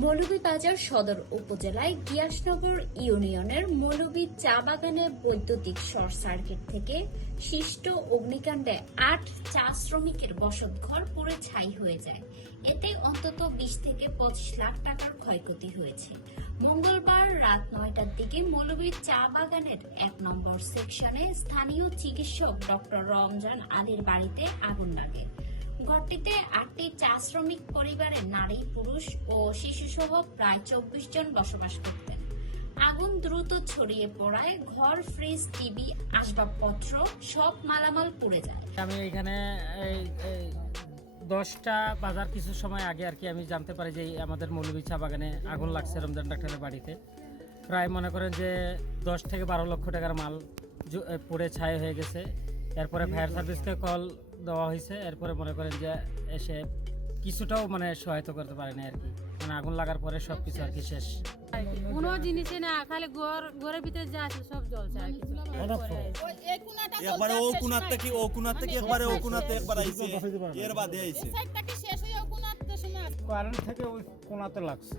মৌলভীবাজার সদর উপজেলায় গিয়াসনগর ইউনিয়নের মৌলভী চা বাগানে বৈদ্যুতিক শর্ট সার্কিট থেকে সৃষ্ট অগ্নিকাণ্ডে ৮ চা শ্রমিকের বসতঘর পুড়ে ছাই হয়ে যায়। এতে অন্তত ২০ থেকে ২৫ লাখ টাকার ক্ষয়ক্ষতি হয়েছে। মঙ্গলবার রাত ৯টার দিকে মৌলভী চা বাগানের ১ নম্বর সেকশনে স্থানীয় চিকিৎসক ডক্টর রমজান আলীর বাড়িতে আগুন লাগে। ঘরটিতে ৮টি চা শ্রমিক পরিবারের নারী, পুরুষ ও শিশুসহ প্রায় ২৪ জন বসবাস করতেন। আগুন দ্রুত ছড়িয়ে পড়ায় ঘর, ফ্রিজ, টিভি, আসবাবপত্র সব মালামাল পুড়ে যায়। আমি এখানে 10টা বাজার কিছু সময় আগে আর কি আমি জানতে পারি যে আমাদের মৌলভী চা বাগানে আগুন লাগছে রমজান ডাক্তারের বাড়িতে। প্রায় মনে করেন যে 10 থেকে 12 লক্ষ টাকার মাল পুড়ে ছাই হয়ে গেছে। এরপরে ফায়ার সার্ভিসকে কল দেওয়া হয়েছে। এরপরে মনে করেন যে এসে কিছুটাও মানে সহায়তা করতে পারে না আর কি, মানে আগুন লাগার পরে সব কিছু আর কি শেষ। কোনো জিনিসই না, খালি ঘরের ভিতরে যা আছে সব জ্বলছে আর কিছু। একবারে ও কোণার থেকে একবারে ও কোণাতে একবার আইছে, এর বাদে আইছে কারেন্ট থেকে ওই কোণাতে লাগছে।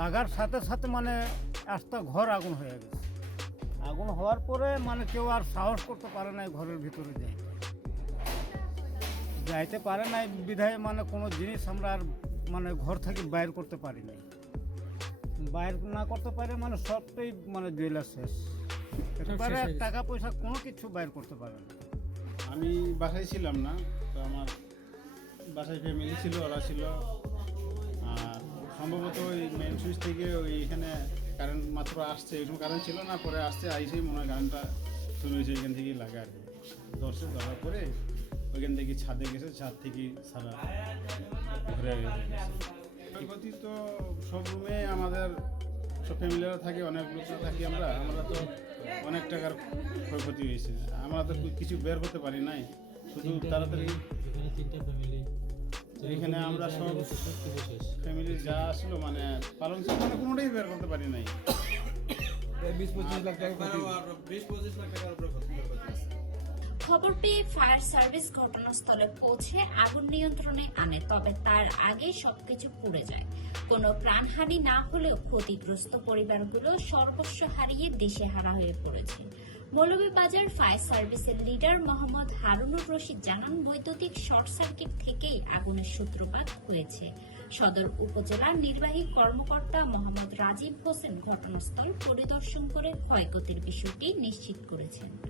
লাগার সাথে সাথে মানে একটা ঘর আগুন হয়ে গেছে। আগুন হওয়ার পরে মানে কেউ আর সাহস করতে পারে নাই ঘরের ভিতরে যাইতে পারে নাই বিধায় মানে কোনো জিনিস আমরা আর মানে ঘর থেকে বাইর করতে পারি নাই। বাইর না করতে পারে মানে সবটাই মানে জেলা শেষ, একেবারে টাকা পয়সা কোনো কিছু বাইর করতে পারে না। আমি বাসায় ছিলাম না, তো আমার বাসায় ফ্যামিলি ছিল, ওরা ছিল। আর সম্ভবত ওই মেন সুইচ থেকে এখানে কারেন্ট মাত্র আসছে, এরকম কারেন্ট ছিল না, পরে আসছে আইসেই মনে হয় কারেন্টটা শুরু হয়েছে এখান থেকেই লাগে আর কি। ধরার পরে ওইখান থেকে ছাদে গেছে, ছাদ থেকে সারা ঘুরে গেছে। ক্ষয়ক্ষতি তো সব রুমে আমাদের সব ফ্যামিলিরা থাকে, অনেক লোক থাকি আমরা তো অনেক টাকার ক্ষয়ক্ষতি হয়েছে। আমরা তো কিছু বের করতে পারি নাই, শুধু তাড়াতাড়ি এখানে আমরা সব ফ্যামিলি যা আসলো মানে পালন মানে কোনোটাই বের করতে পারি নাই। ২০-২৫ লাখ টাকা খবর পেয়ে ফায়ার সার্ভিস ঘটনাস্থলে পৌঁছে আগুন নিয়ন্ত্রণে আনে, তবে তার আগে সবকিছু পুড়ে যায়। কোনো প্রাণহানি না হলেও ক্ষতিগ্রস্ত পরিবারগুলো সর্বস্ব হারিয়ে দিশেহারা হয়ে পড়েছে। মৌলভীবাজার ফায়ার সার্ভিসের লিডার মোহাম্মদ হারুনুর রশিদ জানান, বৈদ্যুতিক শর্ট সার্কিট থেকেই আগুনের সূত্রপাত হয়েছে। সদর উপজেলার নির্বাহী কর্মকর্তা মোহাম্মদ রাজীব হোসেন ঘটনাস্থল পরিদর্শন করে ক্ষয়ক্ষতির বিষয়টি নিশ্চিত করেছেন।